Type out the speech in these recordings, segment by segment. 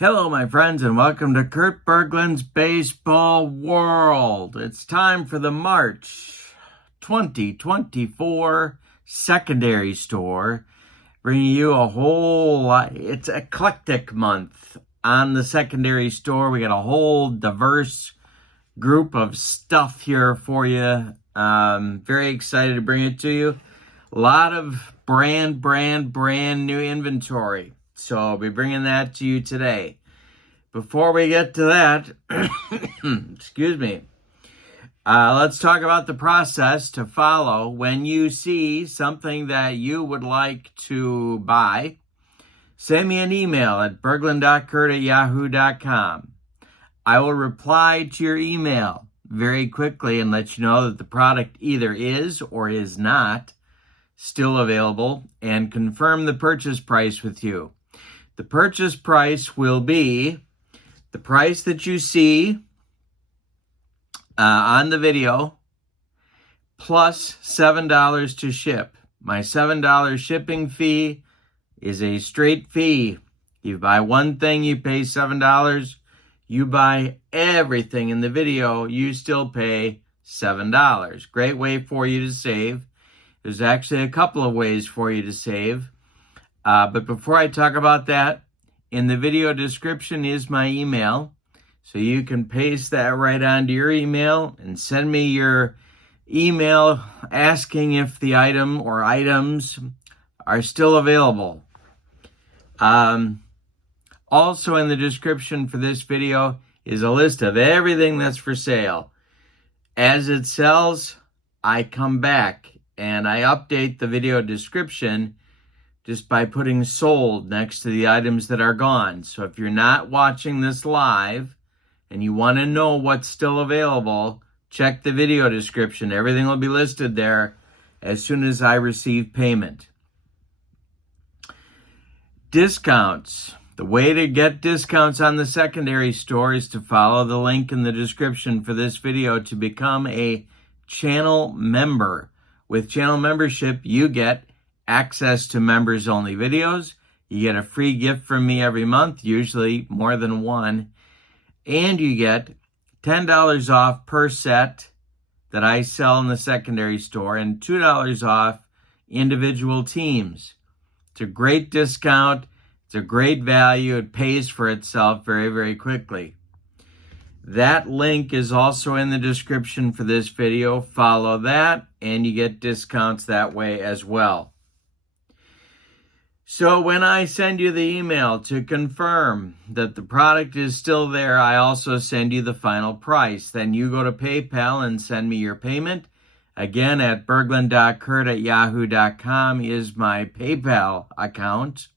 Hello, my friends, and welcome to Kurt Berglund's Baseball World. It's time for the March 2024 secondary store, bringing you a whole lot. It's eclectic month on the secondary store. We got a whole diverse group of stuff here for you. Very excited to bring it to you. A lot of brand new inventory. So I'll be bringing that to you today. Before we get to that, excuse me, let's talk about the process to follow when you see something that you would like to buy. Send me an email at berglund.kurt@yahoo.com. I will reply to your email very quickly and let you know that the product either is or is not still available and confirm the purchase price with you. The purchase price will be the price that you see on the video plus $7 to ship. My $7 shipping fee is a straight fee. You buy one thing, you pay $7. You buy everything in the video, you still pay $7. Great way for you to save. There's actually a couple of ways for you to save. But before I talk about that, in the video description is my email. So you can paste that right onto your email and send me your email asking if the item or items are still available. Also in the description for this video is a list of everything that's for sale. As it sells, I come back and I update the video description just by putting sold next to the items that are gone. So if you're not watching this live and you want to know what's still available, check the video description. Everything will be listed there as soon as I receive payment. Discounts. The way to get discounts on the secondary store is to follow the link in the description for this video to become a channel member. With channel membership, you get access to members-only videos. You get a free gift from me every month, usually more than one. And you get $10 off per set that I sell in the secondary store and $2 off individual teams. It's a great discount. It's a great value. It pays for itself very, very quickly. That link is also in the description for this video. Follow that and you get discounts that way as well. So when I send you the email to confirm that the product is still there, I also send you the final price. Then you go to PayPal and send me your payment. Again, at berglund.kurt@yahoo.com is my PayPal account.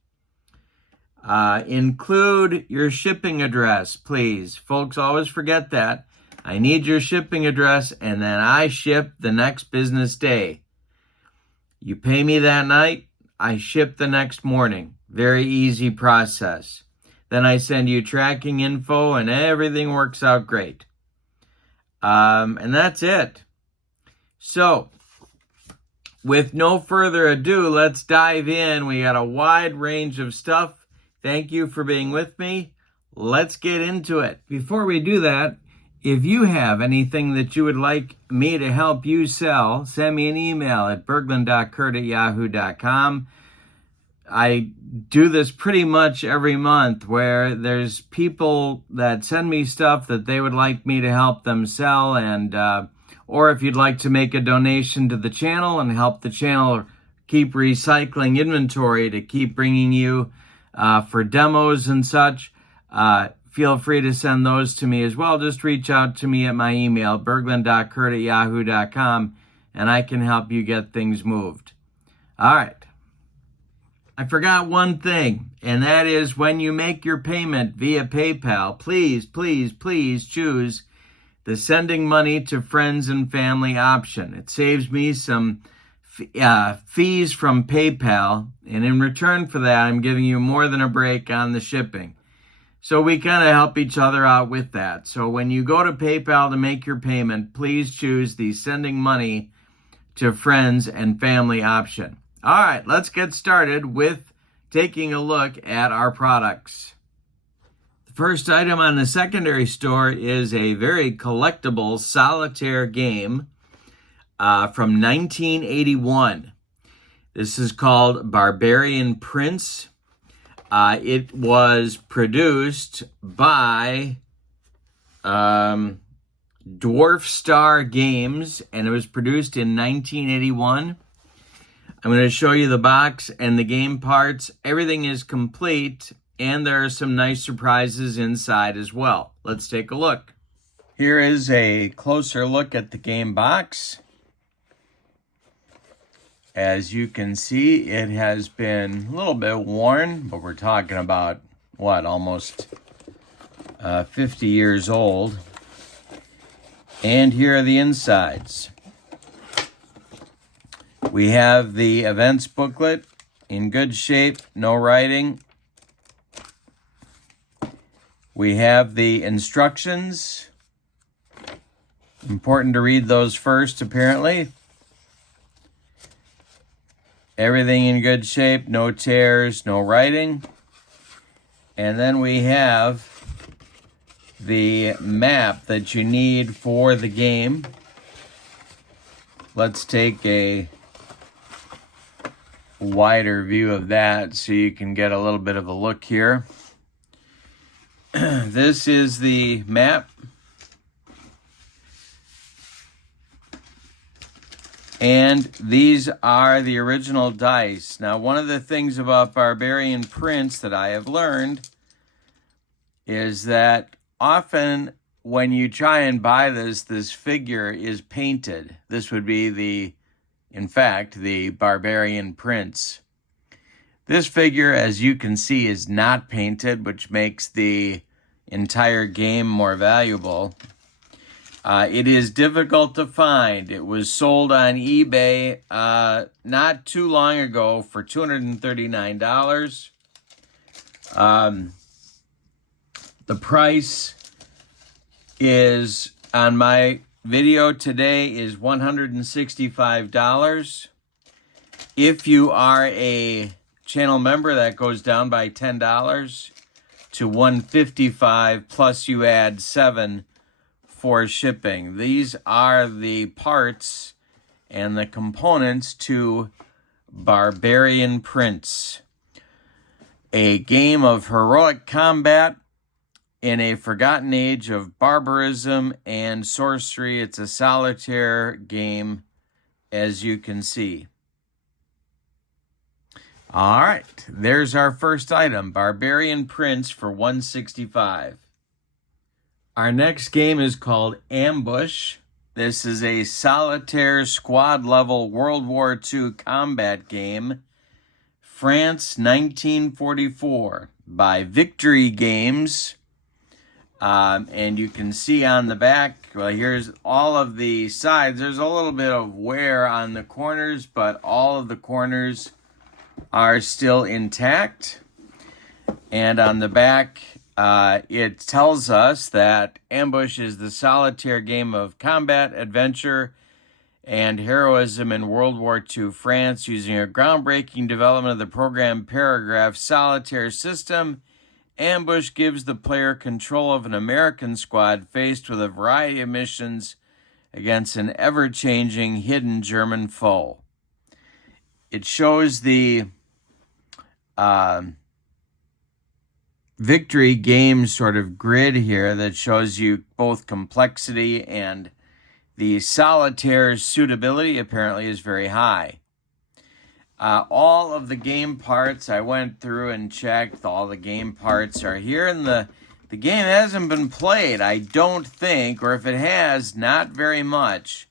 Include your shipping address, please. Folks always forget that. I need your shipping address, and then I ship the next business day. You pay me that night, I ship the next morning. Very easy process. Then I send you tracking info, and everything works out great. And that's it. So, with no further ado, let's dive in. We got a wide range of stuff. Thank you for being with me. Let's get into it. Before we do that, if you have anything that you would like me to help you sell, send me an email at berglund.kurt@yahoo.com. I do this pretty much every month where there's people that send me stuff that they would like me to help them sell, and or if you'd like to make a donation to the channel and help the channel keep recycling inventory to keep bringing you for demos and such, feel free to send those to me as well. Just reach out to me at my email, berglund.kurt@yahoo.com, and I can help you get things moved. All right. I forgot one thing, and that is when you make your payment via PayPal, please choose the sending money to friends and family option. It saves me some fees from PayPal, and in return for that, I'm giving you more than a break on the shipping. So we kind of help each other out with that. So when you go to PayPal to make your payment, please choose the sending money to friends and family option. All right, let's get started with taking a look at our products. The first item on the secondary store is a very collectible solitaire game from 1981. This is called Barbarian Prince. It was produced by Dwarf Star Games, and it was produced in 1981. I'm going to show you the box and the game parts. Everything is complete, and there are some nice surprises inside as well. Let's take a look. Here is a closer look at the game box. As you can see, it has been a little bit worn, but we're talking about, what, almost 50 years old. And here are the insides. We have the events booklet in good shape, no writing. We have the instructions. Important to read those first, apparently. Everything in good shape, no tears, no writing. And then we have the map that you need for the game. Let's take a wider view of that so you can get a little bit of a look here. This is the map. And these are the original dice. Now, one of the things about Barbarian Prince that I have learned is that often when you try and buy this figure is painted. This would be in fact, the Barbarian Prince. This figure, as you can see, is not painted, which makes the entire game more valuable. It is difficult to find. It was sold on eBay not too long ago for $239. The price is, on my video today, is $165. If you are a channel member, that goes down by $10 to $155, plus you add $7 for shipping. These are the parts and the components to Barbarian Prince, a game of heroic combat in a forgotten age of barbarism and sorcery. It's a solitaire game, as you can see. All right, there's our first item, Barbarian Prince for $165. Our next game is called Ambush. This is a solitaire squad-level World War II combat game. France, 1944, by Victory Games. And you can see on the back, well, here's all of the sides. There's a little bit of wear on the corners, but all of the corners are still intact. And on the back, it tells us that Ambush is the solitaire game of combat, adventure, and heroism in World War II France, using a groundbreaking development of the program Paragraph solitaire system. Ambush gives the player control of an American squad faced with a variety of missions against an ever-changing hidden German foe. It shows the Victory Games sort of grid here that shows you both complexity, and the solitaire suitability apparently is very high. All of the game parts, I went through and checked. All the game parts are here, and the game hasn't been played, I don't think, or if it has, not very much.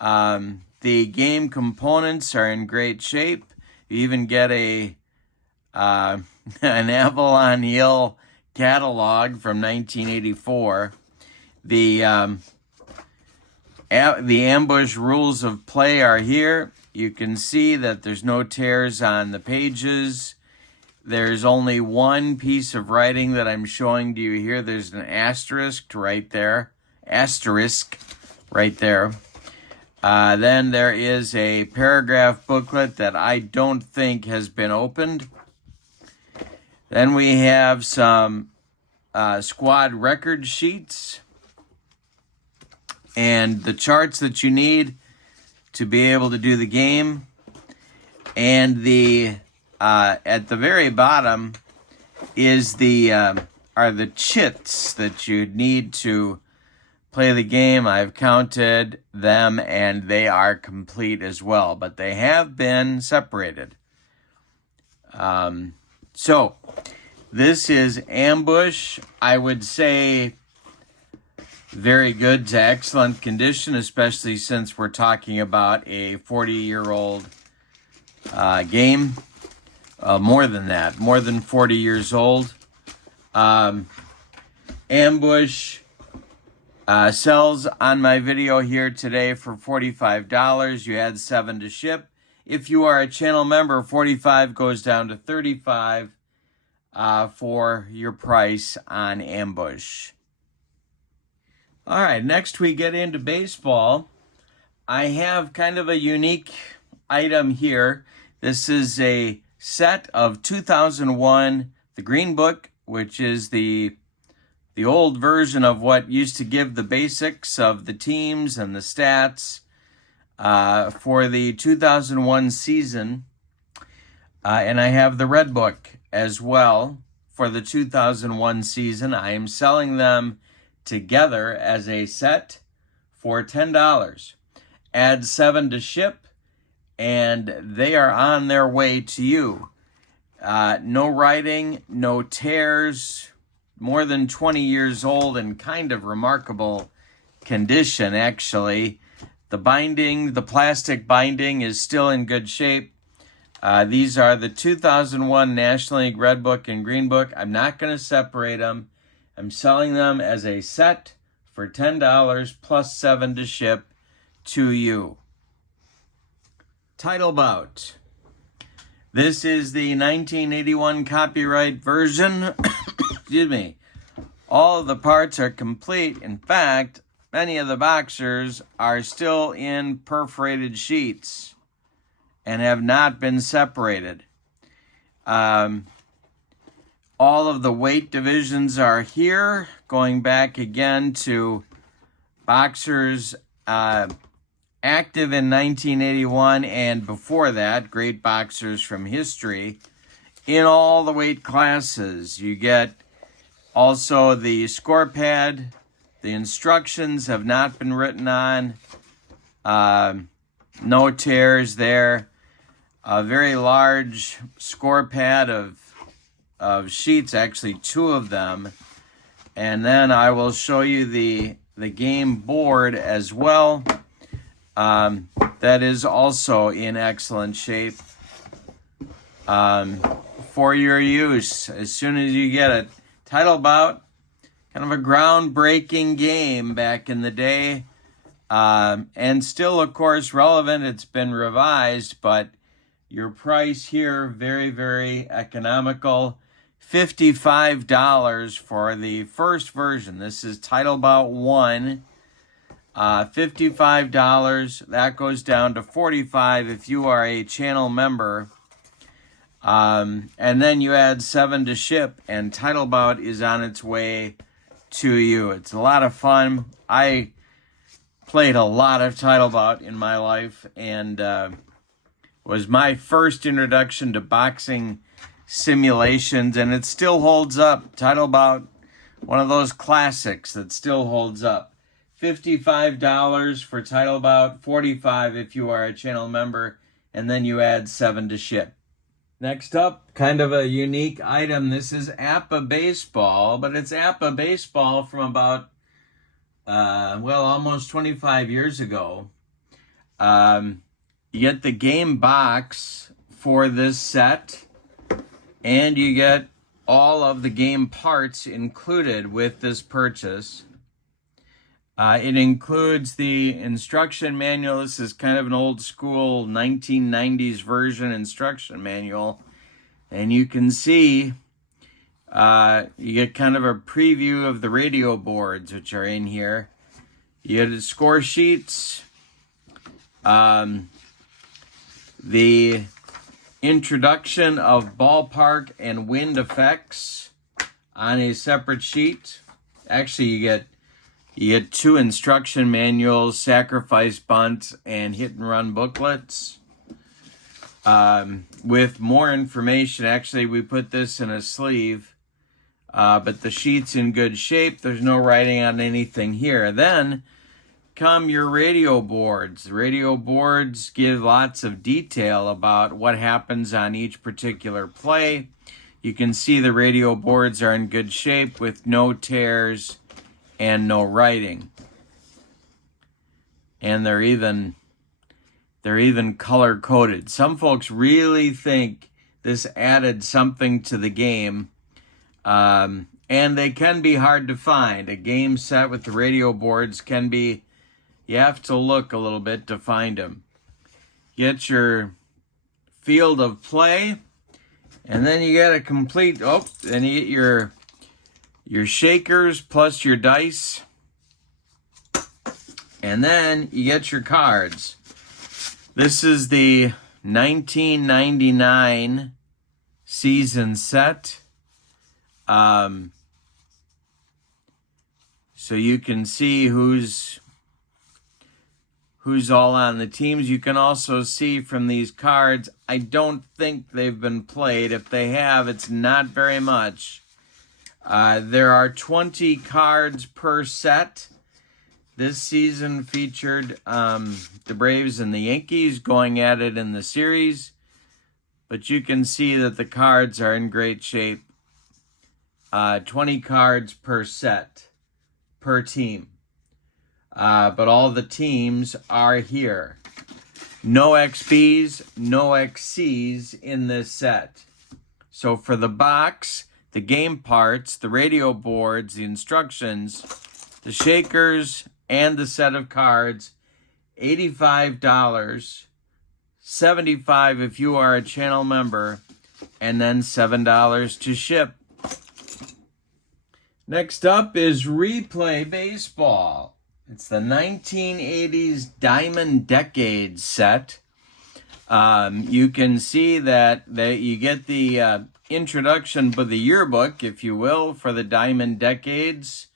The game components are in great shape. You even get an Avalon Hill catalog from 1984. The Ambush rules of play are here. You can see that there's no tears on the pages. There's only one piece of writing that I'm showing to you here. There's an asterisk right there. Then there is a paragraph booklet that I don't think has been opened. Then we have some squad record sheets and the charts that you need to be able to do the game. And the at the very bottom is are the chits that you need to play the game. I've counted them and they are complete as well, but they have been separated. So this is Ambush. I would say very good to excellent condition, especially since we're talking about a 40-year-old game. More than that, more than 40 years old. Ambush sells on my video here today for $45. You add $7 to ship. If you are a channel member, $45 goes down to $35 for your price on Ambush. All right, next we get into baseball. I have kind of a unique item here. This is a set of 2001, the Green Book, which is the old version of what used to give the basics of the teams and the stats for the 2001 season. And I have the Red Book as well for the 2001 season. I am selling them together as a set for $10. Add $7 to ship, and they are on their way to you. No writing, no tears, more than 20 years old and kind of remarkable condition, actually. The binding, the plastic binding is still in good shape. These are the 2001 National League Red Book and Green Book. I'm not going to separate them. I'm selling them as a set for $10 plus $7 to ship to you. Title bout. This is the 1981 copyright version. Excuse me. All of the parts are complete. In fact, many of the boxers are still in perforated sheets and have not been separated. All of the weight divisions are here, going back again to boxers active in 1981 and before that, great boxers from history in all the weight classes. You get also the score pad. The instructions have not been written on. No tears there. A very large score pad of sheets, actually 2 of them. And then I will show you the game board as well. That is also in excellent shape for your use as soon as you get it. Title bout, kind of a groundbreaking game back in the day, and still, of course, relevant. It's been revised, but your price here, very, very economical. $55 for the first version. This is Title Bout 1. $55. That goes down to $45 if you are a channel member. And then you add $7 to ship, and Title Bout is on its way to you. It's a lot of fun. I played a lot of Title Bout in my life, and was my first introduction to boxing simulations, and it still holds up. Title Bout, one of those classics that still holds up. $55 for Title Bout, $45 if you are a channel member, and then you add $7 to ship. Next up, kind of a unique item. This is APBA Baseball, but it's APBA Baseball from about, almost 25 years ago. You get the game box for this set, and you get all of the game parts included with this purchase. It includes the instruction manual. This is kind of an old school 1990s version instruction manual. And you can see you get kind of a preview of the radio boards, which are in here. You get the score sheets, the introduction of ballpark and wind effects on a separate sheet. Actually, you get 2 instruction manuals, sacrifice bunt, and hit and run booklets with more information. Actually, we put this in a sleeve, but the sheet's in good shape. There's no writing on anything here. Then come your radio boards. The radio boards give lots of detail about what happens on each particular play. You can see the radio boards are in good shape with no tears and no writing. And they're even color coded. Some folks really think this added something to the game. And they can be hard to find. A game set with the radio boards can be, you have to look a little bit to find them. Get your field of play, and then you get a complete, then you get your shakers plus your dice, and then you get your cards. This is the 1999 season set. So you can see who's all on the teams. You can also see from these cards, I don't think they've been played. If they have, it's not very much. There are 20 cards per set. This season featured the Braves and the Yankees going at it in the series. But you can see that the cards are in great shape. 20 cards per set, per team. But all the teams are here. No XBs, no XCs in this set. So for the box, the game parts, the radio boards, the instructions, the shakers, and the set of cards, $85, $75 if you are a channel member, and then $7 to ship. Next up is Replay Baseball. It's the 1980s Diamond Decades set. You can see that you get the introduction, but the yearbook, if you will, for the Diamond Decades.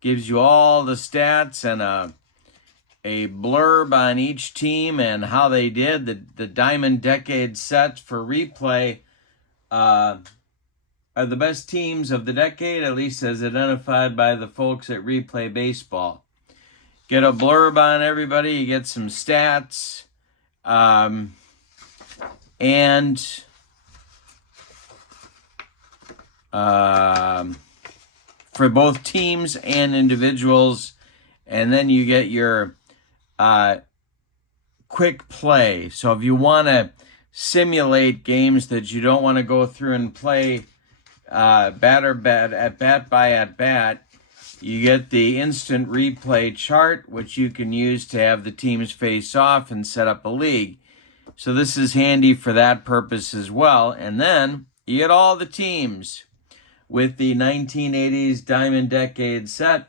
Gives you all the stats and a blurb on each team and how they did. The Diamond Decades set for Replay are the best teams of the decade, at least as identified by the folks at Replay Baseball. Get a blurb on everybody, you get some stats, and for both teams and individuals, and then you get your quick play. So if you want to simulate games that you don't want to go through and play at bat by at bat, you get the instant replay chart, which you can use to have the teams face off and set up a league. So this is handy for that purpose as well. And then you get all the teams with the 1980s Diamond Decade set.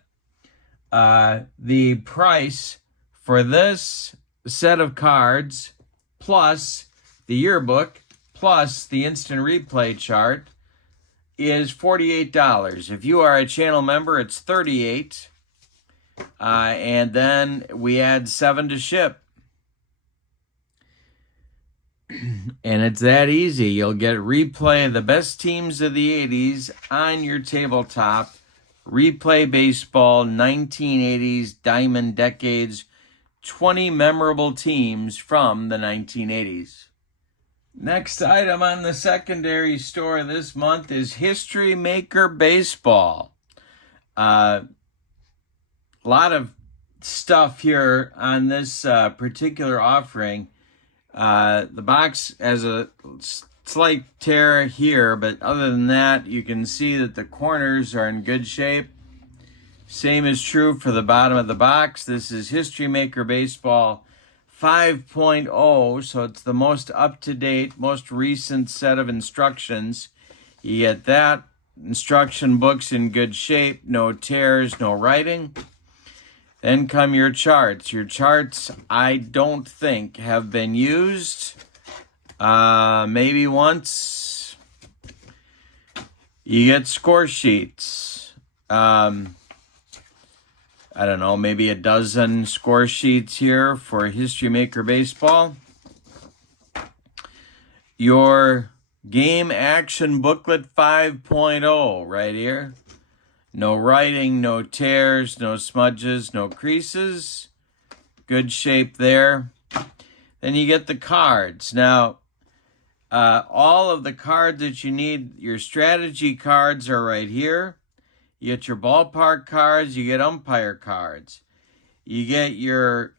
The price for this set of cards, plus the yearbook, plus the instant replay chart, is $48. If you are a channel member, it's $38. And then we add $7 to ship. And it's that easy. You'll get Replay of the best teams of the 80s on your tabletop. Replay Baseball 1980s Diamond Decades. 20 memorable teams from the 1980s. Next item on the secondary store this month is History Maker Baseball. A lot of stuff here on this particular offering. The box has a slight tear here, but other than that, you can see that the corners are in good shape. Same is true for the bottom of the box. This is History Maker Baseball 5.0, so it's the most up-to-date, most recent set of instructions. You get that. Instruction book's in good shape, no tears, no writing. Then come your charts. Your charts, I don't think, have been used. Maybe once. You get score sheets. I don't know, maybe a dozen score sheets here for History Maker Baseball. Your Game Action Booklet 5.0 right here. No writing, no tears, no smudges, no creases. Good shape there. Then you get the cards. Now, all of the cards that you need, your strategy cards are right here. You get your ballpark cards, you get umpire cards. You get your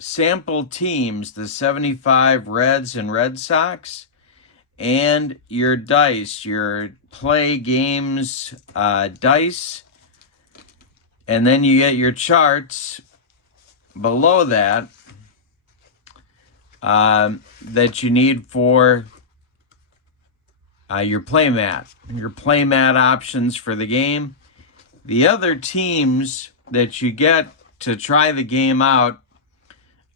sample teams, the 75 Reds and Red Sox, and your dice, your play games dice. And then you get your charts below that that you need for your playmat options for the game. The other teams that you get to try the game out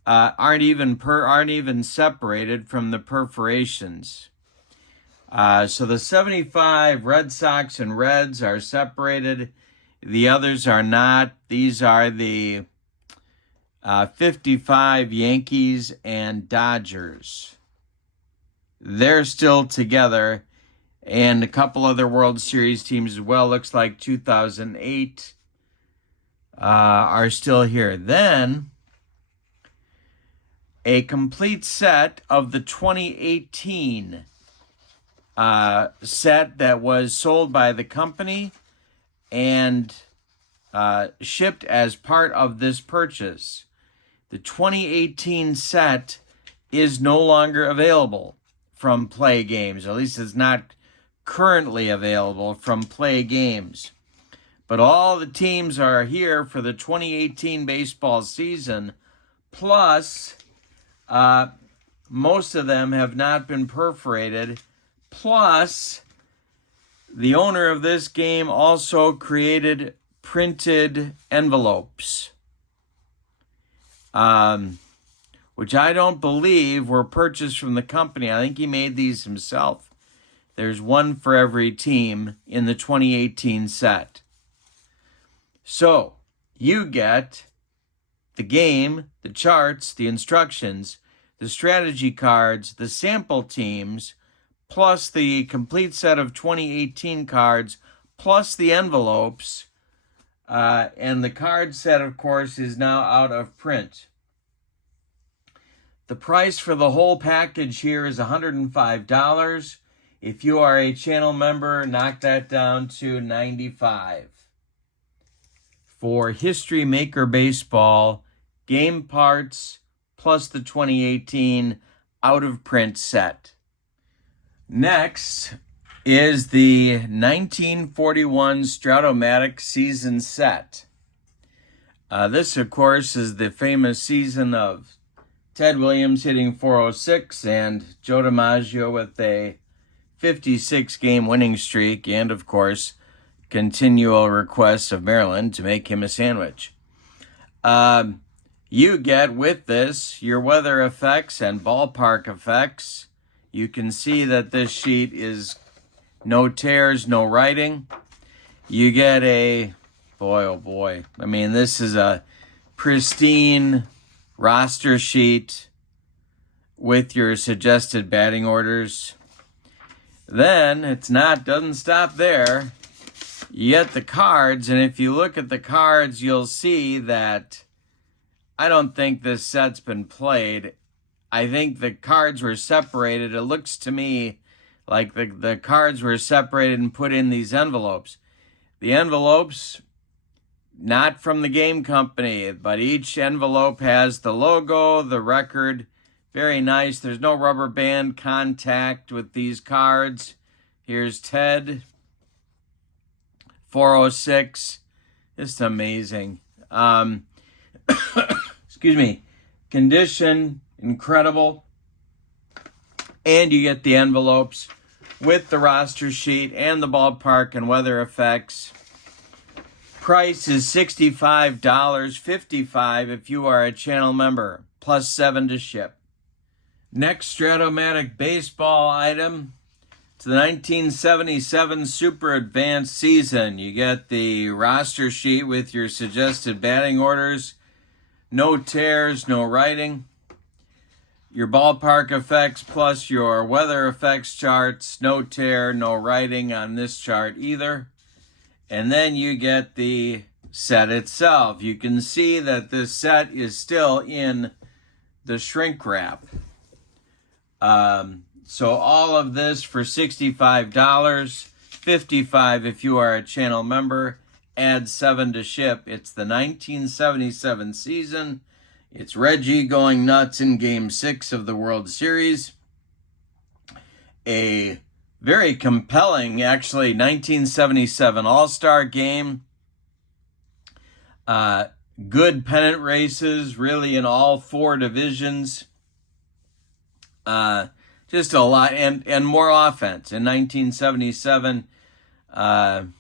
aren't even separated from the perforations. So the 75 Red Sox and Reds are separated. The others are not. These are the 55 Yankees and Dodgers. They're still together. And a couple other World Series teams as well. Looks like 2008 are still here. Then a complete set of the 2018 set that was sold by the company and shipped as part of this purchase. The 2018 set is no longer available from Play Games. At least it's not currently available from Play Games. But all the teams are here for the 2018 baseball season. Plus, most of them have not been perforated. Plus, the owner of this game also created printed envelopes, which I don't believe were purchased from the company. I think he made these himself. There's one for every team in the 2018 set. So, you get the game, the charts, the instructions, the strategy cards, the sample teams, plus the complete set of 2018 cards, plus the envelopes. And the card set, of course, is now out of print. The price for the whole package here is $105. If you are a channel member, knock that down to $95. For History Maker Baseball, game parts, plus the 2018 out-of-print set. Next is the 1941 Strat-O-Matic season set. This, of course, is the famous season of Ted Williams hitting .406 and Joe DiMaggio with a 56-game winning streak, and, of course, continual requests of Maryland to make him a sandwich. You get with this your weather effects and ballpark effects. You can see that this sheet is no tears, no writing. You get a, boy, oh boy. I mean, this is a pristine roster sheet with your suggested batting orders. Then, doesn't stop there. You get the cards, and if you look at the cards, you'll see that I don't think this set's been played. I think the cards were separated. It looks to me like the cards were separated and put in these envelopes. The envelopes, not from the game company, but each envelope has the logo, the record. Very nice. There's no rubber band contact with these cards. Here's Ted. .406. Just amazing. Excuse me. Condition, incredible. And you get the envelopes with the roster sheet and the ballpark and weather effects. Price is $65, $55 if you are a channel member, plus $7 to ship. Next Strat-O-Matic baseball item. It's the 1977 Super Advanced season. You get the roster sheet with your suggested batting orders, no tears, no writing, your ballpark effects plus your weather effects charts, no tear, no writing on this chart either. And then you get the set itself. You can see that this set is still in the shrink wrap. So all of this for $65, $55 if you are a channel member, add $7 to ship. It's the 1977 season. It's Reggie going nuts in Game 6 of the World Series. A very compelling, actually, 1977 All-Star game. Good pennant races, really, in all four divisions. Just a lot, and more offense. In 1977, the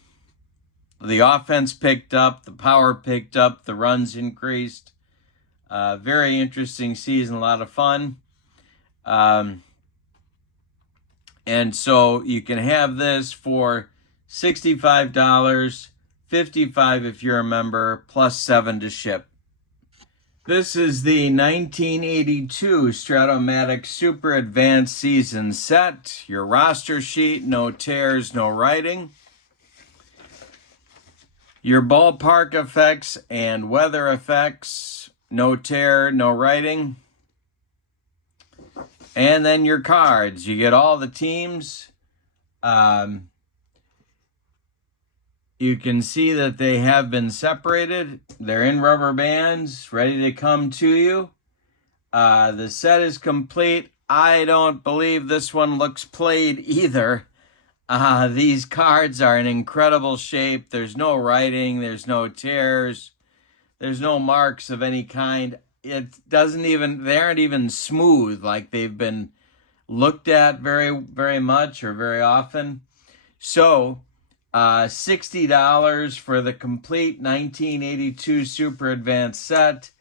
offense picked up, the power picked up, the runs increased. Very interesting season, a lot of fun. And so you can have this for $65, $55 if you're a member, plus $7 to ship. This is the 1982 Strat Super Advanced season set. Your roster sheet, no tears, no writing. Your ballpark effects and weather effects, no tear, no writing. And then your cards. You get all the teams. You can see that they have been separated. They're in rubber bands, ready to come to you. The set is complete. I don't believe this one looks played either. These cards are in incredible shape. There's no writing. There's no tears. There's no marks of any kind. It doesn't even, they aren't even smooth like they've been looked at very, very much or very often. So, $60 for the complete 1982 Super Advanced set,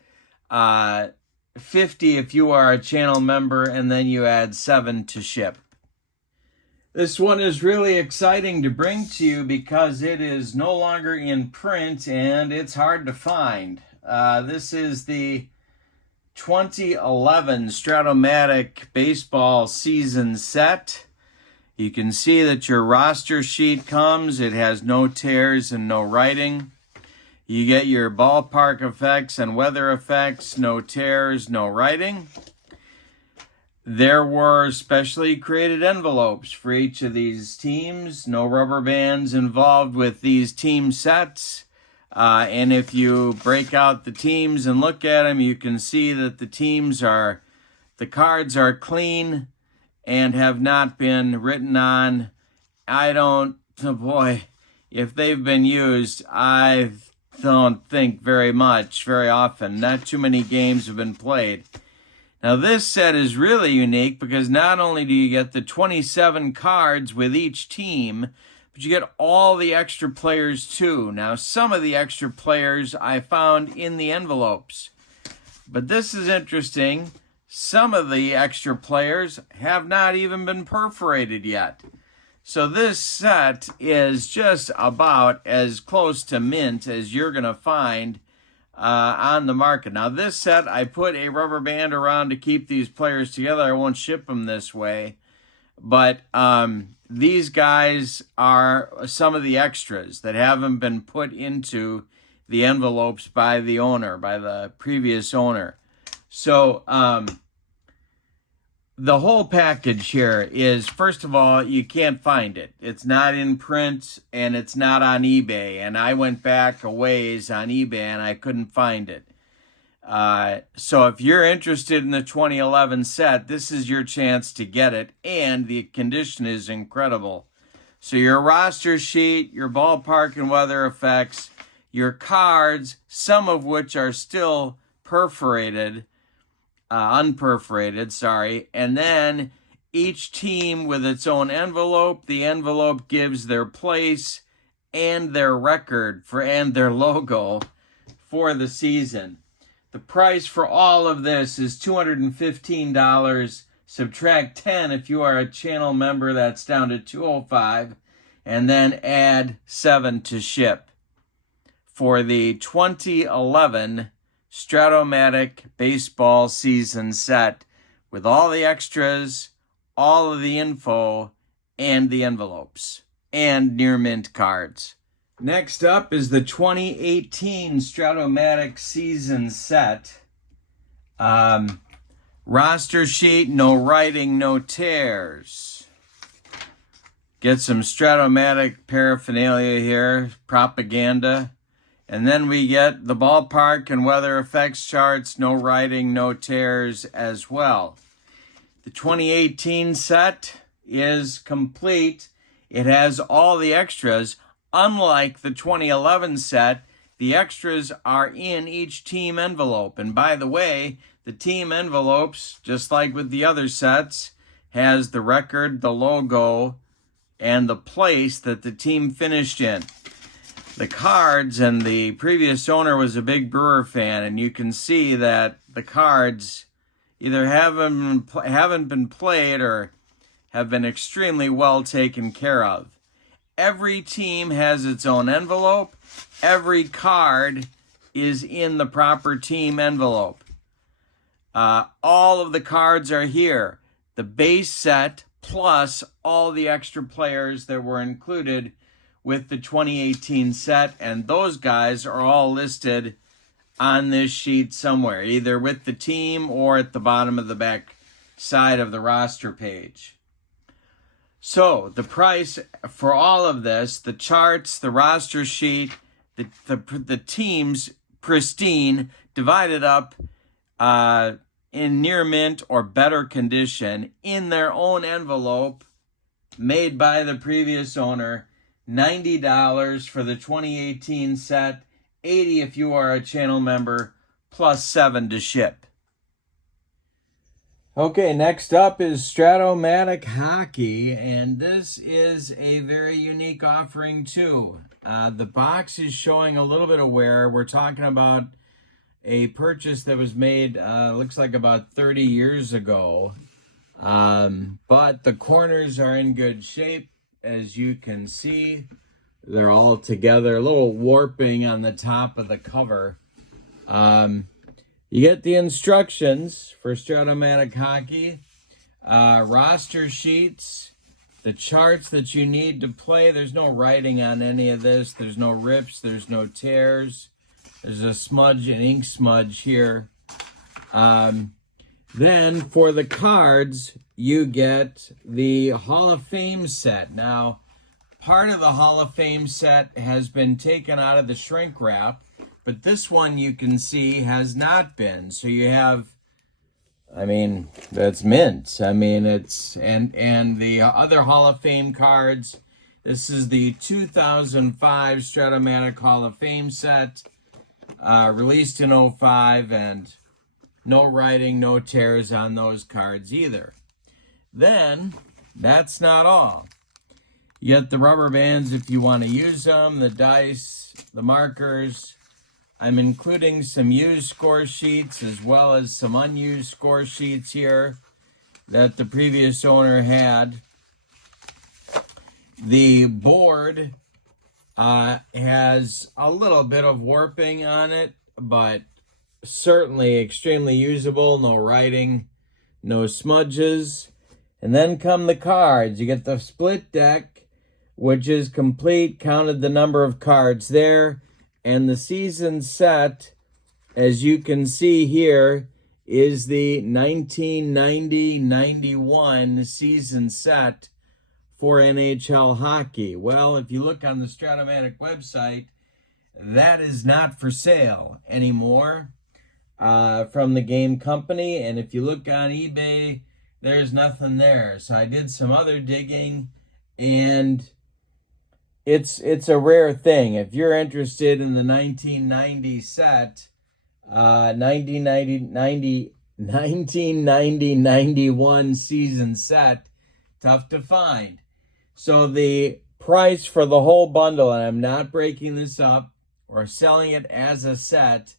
$50 if you are a channel member, and then you add $7 to ship. This one is really exciting to bring to you because it is no longer in print and it's hard to find. This is the 2011 Strat Baseball season set. You can see that your roster sheet comes. It has no tears and no writing. You get your ballpark effects and weather effects, no tears, no writing. There were specially created envelopes for each of these teams. No rubber bands involved with these team sets. And if you break out the teams and look at them, you can see that the cards are clean and have not been written on. If they've been used, I don't think very often. Not too many games have been played. Now this set is really unique because not only do you get the 27 cards with each team, but you get all the extra players too. Now some of the extra players I found in the envelopes. But this is interesting. Some of the extra players have not even been perforated yet. So this set is just about as close to mint as you're going to find on the market. Now this set, I put a rubber band around to keep these players together. I won't ship them this way. But these guys are some of the extras that haven't been put into the envelopes by the owner, by the previous owner. So the whole package here is, first of all, you can't find it. It's not in print and it's not on eBay. And I went back a ways on eBay and I couldn't find it. So if you're interested in the 2011 set, this is your chance to get it. And the condition is incredible. So your roster sheet, your ballpark and weather effects, your cards, some of which are still unperforated, and then each team with its own envelope. The envelope gives their place and their record and their logo for the season. The price for all of this is $215, Subtract 10 if you are a channel member, that's down to $205, and then add 7 to ship for the 2011 Strat-O-Matic Baseball Season Set with all the extras, all of the info, and the envelopes, and near mint cards. Next up is the 2018 Strat-O-Matic Season Set. Roster sheet, no writing, no tears. Get some Strat-O-Matic paraphernalia here, propaganda. And then we get the ballpark and weather effects charts, no writing, no tears as well. The 2018 set is complete. It has all the extras. Unlike the 2011 set, the extras are in each team envelope. And by the way, the team envelopes, just like with the other sets, has the record, the logo, and the place that the team finished in. The cards, and the previous owner was a big Brewer fan, and you can see that the cards either haven't been played or have been extremely well taken care of. Every team has its own envelope. Every card is in the proper team envelope. All of the cards are here. The base set plus all the extra players that were included with the 2018 set, and those guys are all listed on this sheet somewhere, either with the team or at the bottom of the back side of the roster page. So the price for all of this, the charts, the roster sheet, the teams, pristine, divided up in near mint or better condition in their own envelope made by the previous owner. $90 for the 2018 set, $80 if you are a channel member, plus 7 to ship. Okay, next up is Strat-O-Matic Hockey, and this is a very unique offering too. The box is showing a little bit of wear. We're talking about a purchase that was made, looks like about 30 years ago, but the corners are in good shape. As you can see, they're all together. A little warping on the top of the cover. You get the instructions for Strat-O-Matic Hockey, roster sheets, the charts that you need to play. There's no writing on any of this. There's no rips. There's no tears. There's a smudge, an ink smudge here. Then for the cards, you get the Hall of Fame set. Now, part of the Hall of Fame set has been taken out of the shrink wrap, but this one you can see has not been. So you have, that's mint. It's, and the other Hall of Fame cards, this is the 2005 Strat-O-Matic Hall of Fame set, released in 2005, and no writing, no tears on those cards either. Then, that's not all. You get the rubber bands if you want to use them, the dice, the markers. I'm including some used score sheets as well as some unused score sheets here that the previous owner had. The board has a little bit of warping on it, but certainly extremely usable. No writing, no smudges. And then come the cards. You get the split deck, which is complete. Counted the number of cards there. And the season set, as you can see here, is the 1990-91 season set for NHL hockey. Well, if you look on the Strat-O-Matic website, that is not for sale anymore from the game company. And if you look on eBay, there's nothing there. So I did some other digging, and it's a rare thing. If you're interested in the 1990 set, 1990-91 season set, tough to find. So the price for the whole bundle, and I'm not breaking this up or selling it as a set,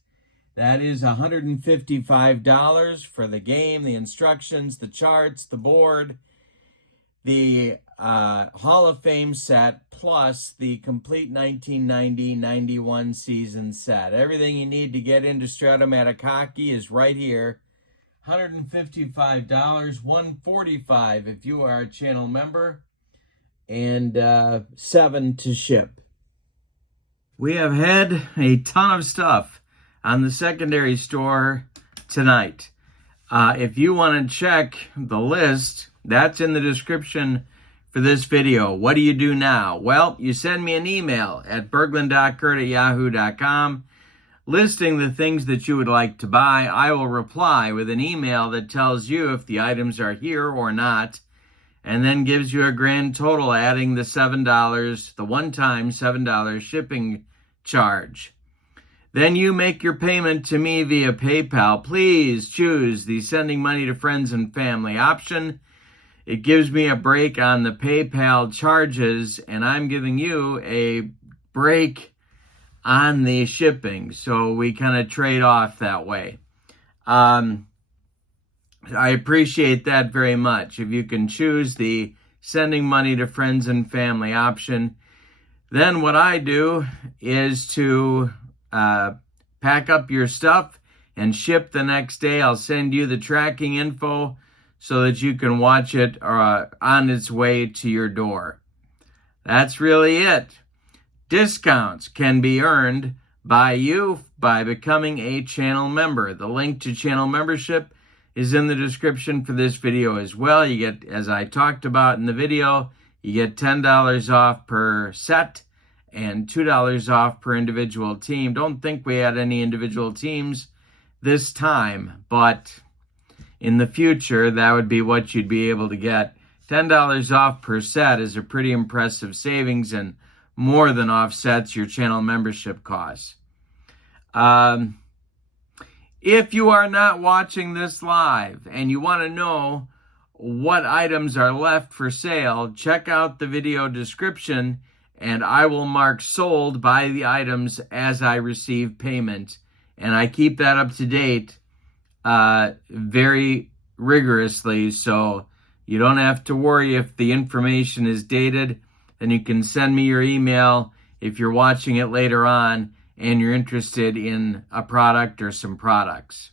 That is $155 for the game, the instructions, the charts, the board, the Hall of Fame set, plus the complete 1990-91 season set. Everything you need to get into Strat-O-Matic hockey is right here. $155, $145 if you are a channel member, and $7 to ship. We have had a ton of stuff on the secondary store tonight. If you want to check the list, that's in the description for this video. What do you do now? Well, you send me an email at berglund.kurt@yahoo.com listing the things that you would like to buy. I will reply with an email that tells you if the items are here or not, and then gives you a grand total, adding the $7, the one-time $7 shipping charge. Then you make your payment to me via PayPal. Please choose the sending money to friends and family option. It gives me a break on the PayPal charges, and I'm giving you a break on the shipping, so we kind of trade off that way. I appreciate that very much. If you can choose the sending money to friends and family option, then what I do is to pack up your stuff and ship the next day. I'll send you the tracking info so that you can watch it on its way to your door. That's really it. Discounts can be earned by you by becoming a channel member. The link to channel membership is in the description for this video as well. You get, as I talked about in the video, you get $10 off per set and $2 off per individual team. Don't think we had any individual teams this time, but in the future, that would be what you'd be able to get. $10 off per set is a pretty impressive savings and more than offsets your channel membership costs. If you are not watching this live and you want to know what items are left for sale, check out the video description and I will mark sold by the items as I receive payment. And I keep that up to date very rigorously, so you don't have to worry if the information is dated. Then you can send me your email if you're watching it later on and you're interested in a product or some products.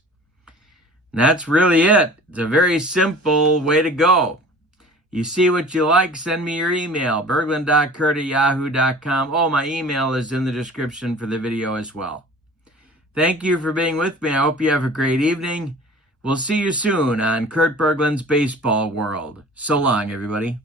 And that's really it. It's a very simple way to go. You see what you like, send me your email, berglund.kurt@yahoo.com. Oh, my email is in the description for the video as well. Thank you for being with me. I hope you have a great evening. We'll see you soon on Kurt Berglund's Baseball World. So long, everybody.